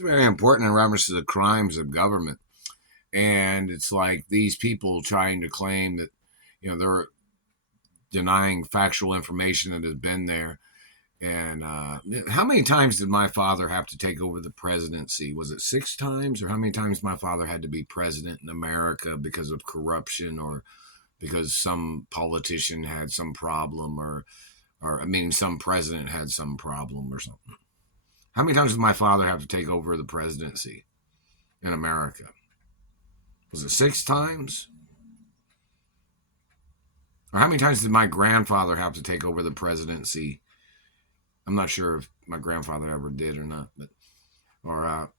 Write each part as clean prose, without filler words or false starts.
It's very important in reference to the crimes of government. And it's like these people trying to claim that, they're denying factual information that has been there. And how many times did my father have to take over the presidency? Was it 6 times? Or how many times my father had to be president in America because of corruption, or because some politician had some problem, or some president had some problem or something? How many times did my father have to take over the presidency in America? Was it 6 times? Or how many times did my grandfather have to take over the presidency? I'm not sure if my grandfather ever did or not, but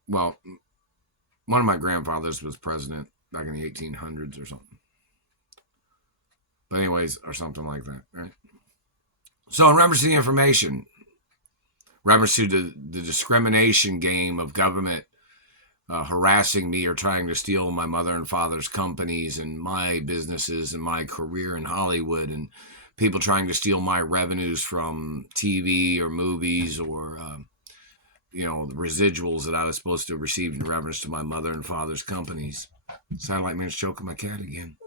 one of my grandfathers was president back in the 1800s or something. But anyways, or something like that, right? So in reference to the information, reference to the discrimination game of government harassing me or trying to steal my mother and father's companies and my businesses and my career in Hollywood, and people trying to steal my revenues from TV or movies, or the residuals that I was supposed to receive in reference to my mother and father's companies. Satellite man's choking my cat again.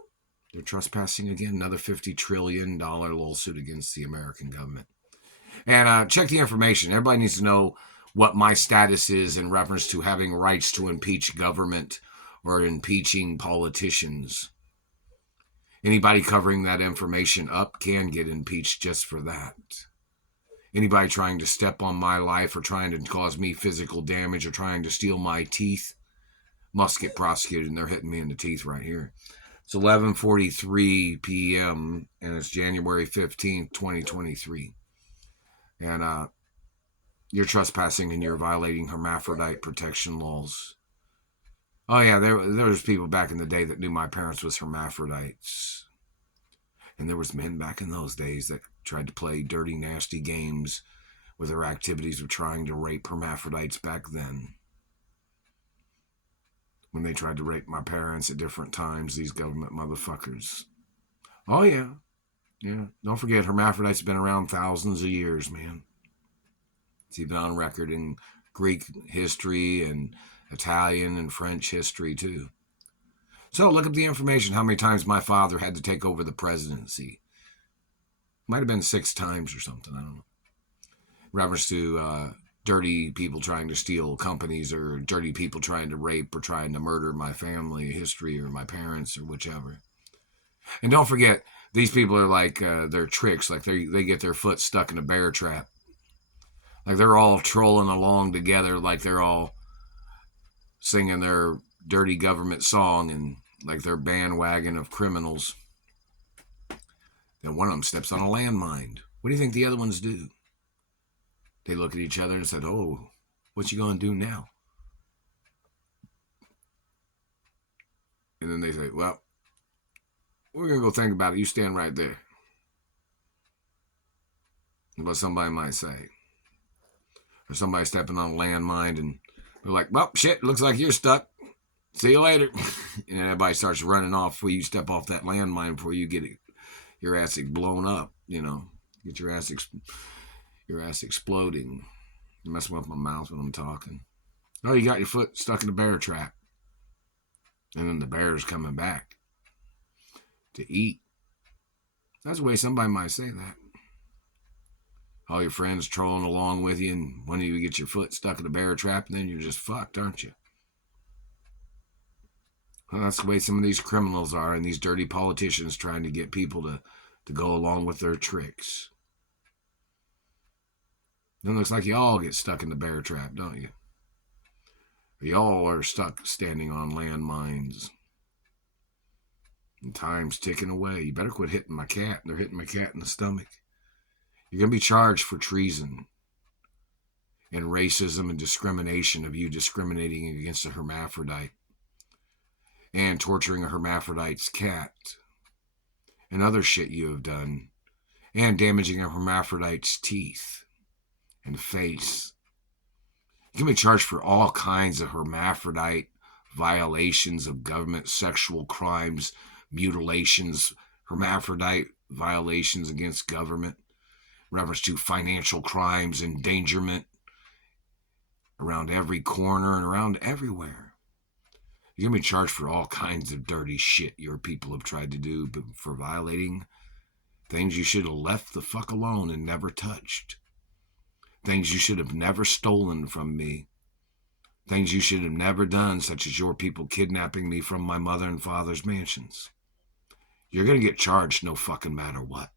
They're trespassing again. Another $50 trillion lawsuit against the American government. And check the information. Everybody needs to know what my status is in reference to having rights to impeach government or impeaching politicians. Anybody covering that information up can get impeached just for that. Anybody trying to step on my life or trying to cause me physical damage or trying to steal my teeth must get prosecuted, and they're hitting me in the teeth right here. It's 11:43 p.m. and it's January 15th, 2023. And you're trespassing and you're violating hermaphrodite protection laws. Oh yeah, there was people back in the day that knew my parents was hermaphrodites. And there was men back in those days that tried to play dirty, nasty games with their activities of trying to rape hermaphrodites back then. When they tried to rape my parents at different times, these government motherfuckers. Oh yeah. Yeah. Don't forget, hermaphrodites have been around thousands of years, man. It's even on record in Greek history and Italian and French history too. So look up the information, how many times my father had to take over the presidency. Might have been 6 times or something, I don't know. In reference to dirty people trying to steal companies, or dirty people trying to rape or trying to murder my family history or my parents or whichever. And don't forget, these people are like, they're tricks, like they get their foot stuck in a bear trap. Like they're all trolling along together, like they're all singing their dirty government song, and like their bandwagon of criminals. Then one of them steps on a landmine. What do you think the other ones do? They look at each other and said, "Oh, what you gonna do now?" And then they say, "Well, we're gonna go think about it. You stand right there." What somebody might say. Or somebody stepping on a landmine and they're like, "Well, shit, looks like you're stuck. See you later." And everybody starts running off before you step off that landmine, before you get your ass blown up, Get your ass exploding. I'm messing with my mouth when I'm talking. Oh, you got your foot stuck in a bear trap. And then the bear's coming back to eat. That's the way somebody might say that. All your friends trolling along with you, and one of you get your foot stuck in a bear trap, and then you're just fucked, aren't you? Well, that's the way some of these criminals are, and these dirty politicians trying to get people to go along with their tricks. It looks like you all get stuck in the bear trap, don't you? You all are stuck standing on landmines. And time's ticking away. You better quit hitting my cat. They're hitting my cat in the stomach. You're going to be charged for treason and racism and discrimination of you discriminating against a hermaphrodite and torturing a hermaphrodite's cat and other shit you have done, and damaging a hermaphrodite's teeth and face. You can be charged for all kinds of hermaphrodite violations of government, sexual crimes, mutilations, hermaphrodite violations against government, reference to financial crimes, endangerment, around every corner and around everywhere. You're going to be charged for all kinds of dirty shit your people have tried to do, but for violating things you should have left the fuck alone and never touched. Things you should have never stolen from me. Things you should have never done, such as your people kidnapping me from my mother and father's mansions. You're going to get charged no fucking matter what.